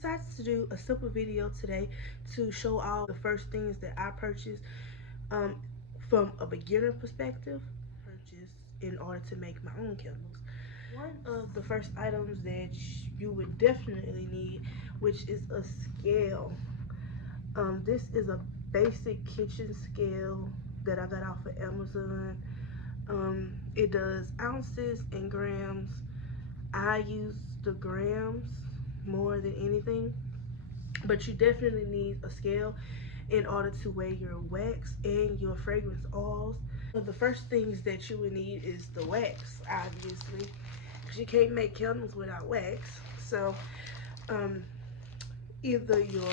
Decided to do a simple video today to show all the first things that I purchased um, from a beginner perspective. Purchase in order to make my own candles. One of the first items that you would definitely need, which is a scale. This is a basic kitchen scale that I got off of Amazon. It does ounces and grams. I use the grams more than anything, but you definitely need a scale in order to weigh your wax and your fragrance oils. So the first things that you would need is the wax, obviously, because you can't make candles without wax. So um, either your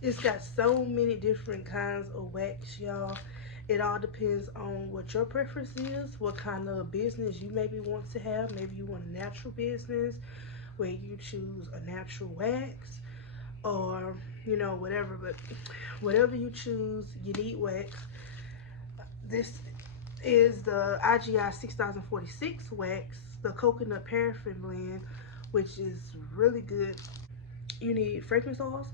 it's got so many different kinds of wax, y'all. It all depends on what your preference is, what kind of business you maybe want to have. Maybe you want a natural business where you choose a natural wax, or whatever. But whatever you choose, you need wax. This is the IGI 6046 wax, the coconut paraffin blend, which is really good. You need fragrance oils.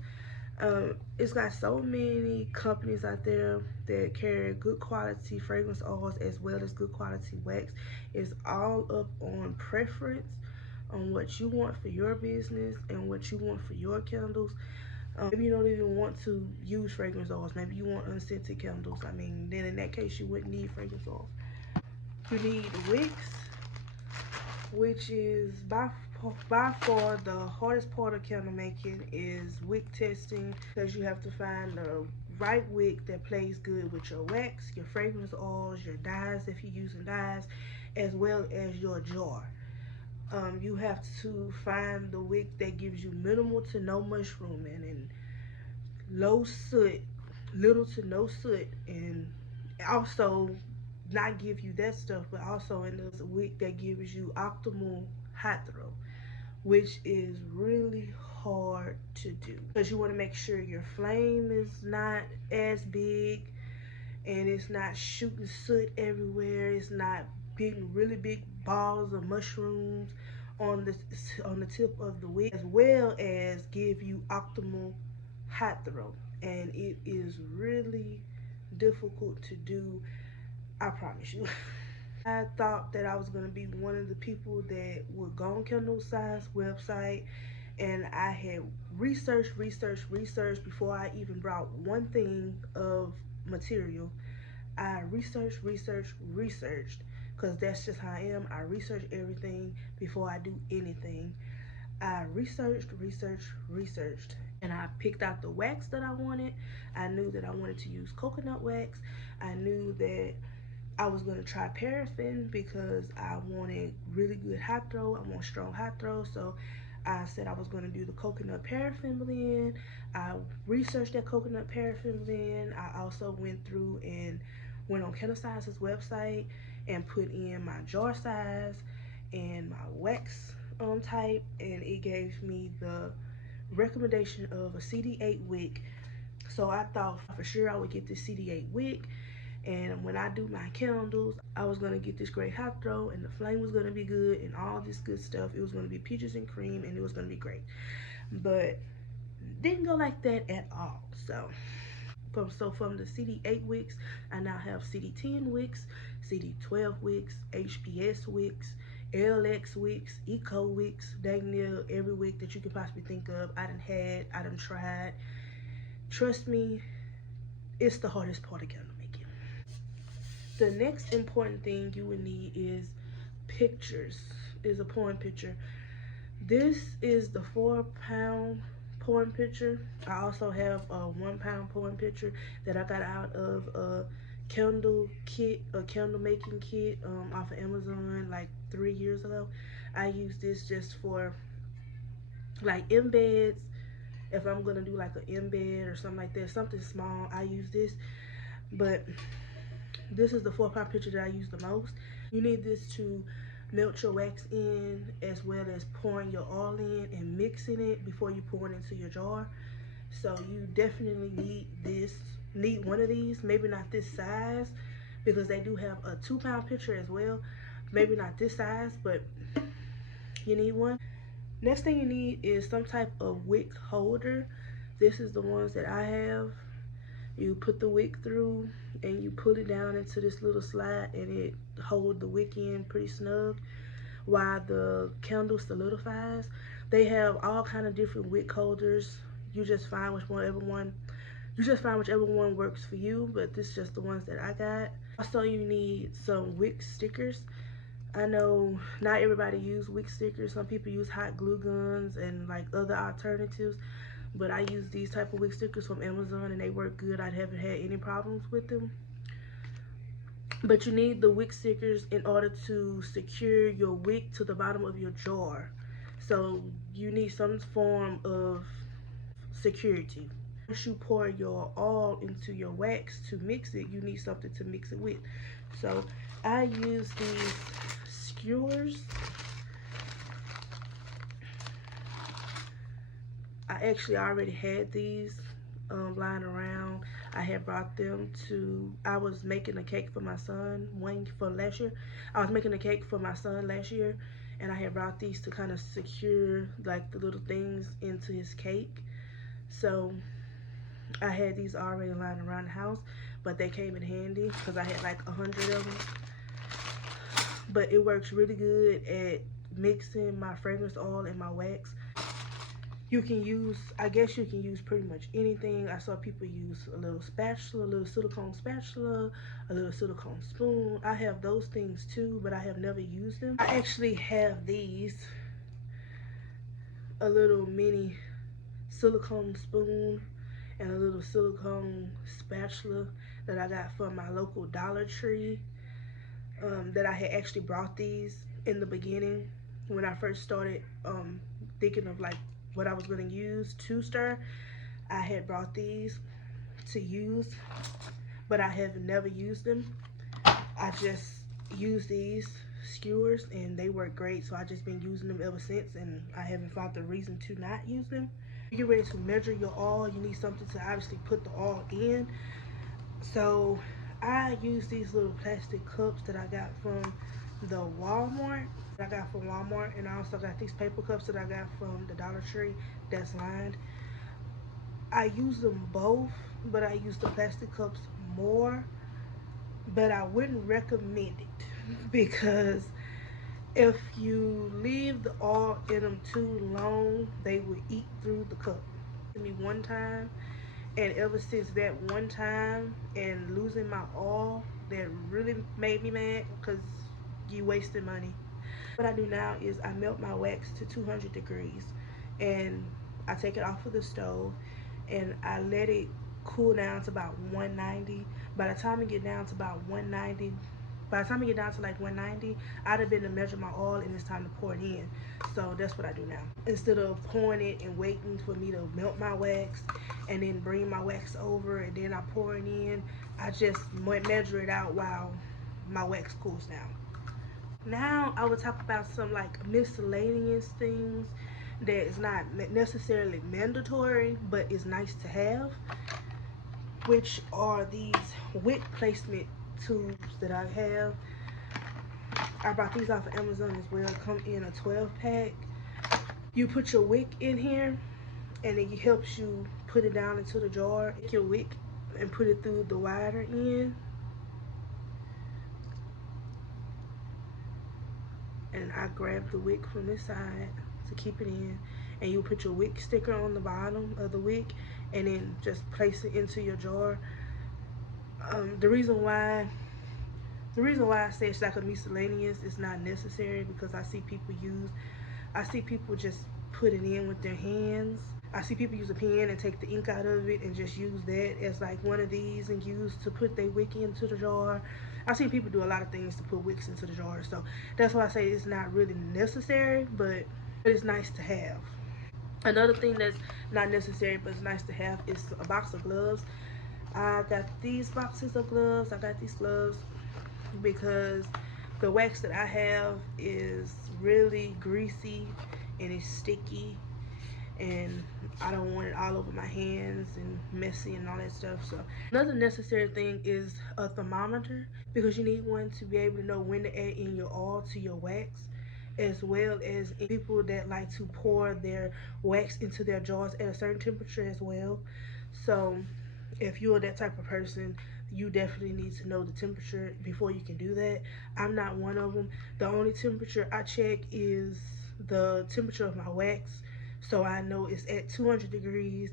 It's got so many companies out there that carry good quality fragrance oils as well as good quality wax. It's all up on preference, on what you want for your business and what you want for your candles. Maybe you don't even want to use fragrance oils. Maybe you want unscented candles. I mean, then in that case, you wouldn't need fragrance oils. You need wicks, which is by far the hardest part of candle making is wick testing, because you have to find the right wick that plays good with your wax, your fragrance oils, your dyes if you're using dyes, as well as your jar. You have to find the wick that gives you minimal to no mushrooming and low soot, little to no soot, and also not give you that stuff, but also in the wick that gives you optimal hot throw, which is really hard to do because you want to make sure your flame is not as big and it's not shooting soot everywhere. It's not getting really big balls of mushrooms on the tip of the wick, as well as give you optimal hot throw. And it is really difficult to do, I promise you. I thought that I was going to be one of the people that would go on Candle Science website, and I had researched before I even brought one thing of material. I researched, because that's just how I am. I research everything before I do anything. I researched, and I picked out the wax that I wanted. I knew that I wanted to use coconut wax. I knew that I was gonna try paraffin because I wanted really good hot throw. I want strong hot throw, so I said I was gonna do the coconut paraffin blend. I researched that coconut paraffin blend. I also went through and went on Candle Science's website and put in my jar size and my wax type, and it gave me the recommendation of a CD8 wick. So I thought for sure I would get this CD8 wick, and when I do my candles, I was gonna get this great hot throw, and the flame was gonna be good, and all this good stuff. It was gonna be peaches and cream, and it was gonna be great. But didn't go like that at all. So from the CD8 wicks, I now have CD10 wicks, CD12 wicks, HPS wicks, LX wicks, Eco wicks, dang near every wick that you could possibly think of. I done tried. Trust me, it's the hardest part of candle making. The next important thing you would need is pictures, is a pouring pitcher. This is the 4 pound pouring pitcher. I also have a 1 pound pouring pitcher that I got out of a candle making kit off of Amazon like 3 years ago. I use this just for like embeds. If I'm gonna do like an embed or something like that, something small, I use this. But this is the 4 pound pitcher that I use the most. You need this to melt your wax in, as well as pouring your oil in and mixing it before you pour it into your jar. So you definitely need one of these. Maybe not this size, because they do have a 2 pound pitcher as well. Maybe not this size, but you need one. Next thing you need is some type of wick holder. This is the ones that I have. You put the wick through and you pull it down into this little slide and it hold the wick in pretty snug while the candle solidifies. They have all kind of different wick holders. You just find whichever one works for you, but this is just the ones that I got. Also, you need some wick stickers. I know not everybody use wick stickers. Some people use hot glue guns and like other alternatives, but I use these type of wick stickers from Amazon and they work good. I haven't had any problems with them. But you need the wick stickers in order to secure your wick to the bottom of your jar. So you need some form of security. Once you pour your oil into your wax to mix it, you need something to mix it with. So I use these skewers. I actually already had these lying around. I had brought them to, I was making a cake for my son last year. I was making a cake for my son last year, and I had brought these to kind of secure like the little things into his cake. So I had these already lying around the house, but they came in handy because I had like 100 of them. But it works really good at mixing my fragrance oil and my wax. You can use, I guess you can use pretty much anything. I saw people use a little spatula, a little silicone spatula, a little silicone spoon. I have those things too, but I have never used them. I actually have these, a little mini silicone spoon and a little silicone spatula that I got from my local Dollar Tree. That I had actually brought these in the beginning when I first started thinking of like what I was going to use to stir. I had brought these to use, but I have never used them. I just use these skewers and they work great, so I just been using them ever since, and I haven't found the reason to not use them. When you're ready to measure your oil, you need something to obviously put the oil in. So I use these little plastic cups that I got from the Walmart. And I also got these paper cups that I got from the Dollar Tree that's lined. I use them both, but I use the plastic cups more. But I wouldn't recommend it because if you leave the oil in them too long, they will eat through the cup. Me one time, and ever since that one time and losing my oil, that really made me mad because you wasted money. What I do now is I melt my wax to 200 degrees and I take it off of the stove and I let it cool down to about 190. By the time it get down to about 190, by the time I get down to like 190, I'd have been to measure my oil and it's time to pour it in. So that's what I do now. Instead of pouring it and waiting for me to melt my wax and then bring my wax over and then I pour it in, I just measure it out while my wax cools down. Now I will talk about some like miscellaneous things that is not necessarily mandatory but is nice to have, which are these wick placement tubes that I have. I bought these off of Amazon as well. Come in a 12-pack. You put your wick in here and it helps you put it down into the jar. Take your wick and put it through the wider end. And I grab the wick from this side to keep it in, and you put your wick sticker on the bottom of the wick and then just place it into your jar. The reason why I say it's like a miscellaneous, it's not necessary because I see people just put it in with their hands. I see people use a pen and take the ink out of it and just use that as like one of these and use to put their wick into the jar. I've seen people do a lot of things to put wicks into the jar, so that's why I say it's not really necessary, but it's nice to have. Another thing that's not necessary but it's nice to have is a box of gloves. I got these boxes of gloves. I got these gloves because the wax that I have is really greasy and it's sticky and I don't want it all over my hands and messy and all that stuff. So another necessary thing is a thermometer because you need one to be able to know when to add in your oil to your wax as well as people that like to pour their wax into their jars at a certain temperature as well. So if you're that type of person, you definitely need to know the temperature before you can do that. I'm not one of them. The only temperature I check is the temperature of my wax, so I know it's at 200 degrees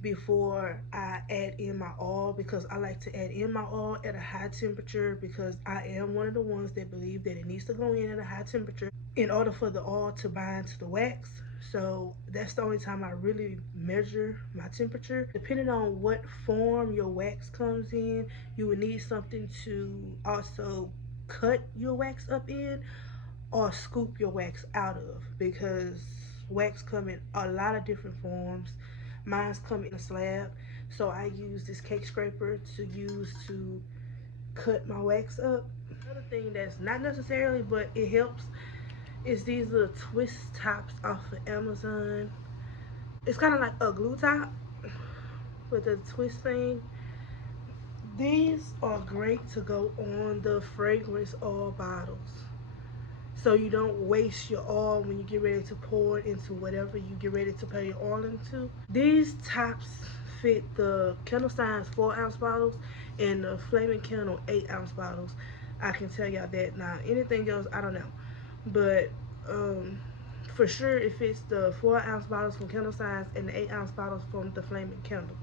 before I add in my oil, because I like to add in my oil at a high temperature, because I am one of the ones that believe that it needs to go in at a high temperature in order for the oil to bind to the wax. So that's the only time I really measure my temperature. Depending on what form your wax comes in, you would need something to also cut your wax up in or scoop your wax out of, because wax come in a lot of different forms. Mine's come in a slab, so I use this cake scraper to use to cut my wax up. Another thing that's not necessarily, but it helps, is these little twist tops off of Amazon. It's kind of like a glue top with a twist thing. These are great to go on the fragrance oil bottles, so you don't waste your oil when you get ready to pour it into whatever you get ready to pour your oil into. These tops fit the Candle Signs 4 ounce bottles and the Flaming Candle 8 ounce bottles. I can tell y'all that. Now anything else I don't know, but for sure it fits the 4 ounce bottles from Candle Signs and the 8 ounce bottles from the Flaming Candle.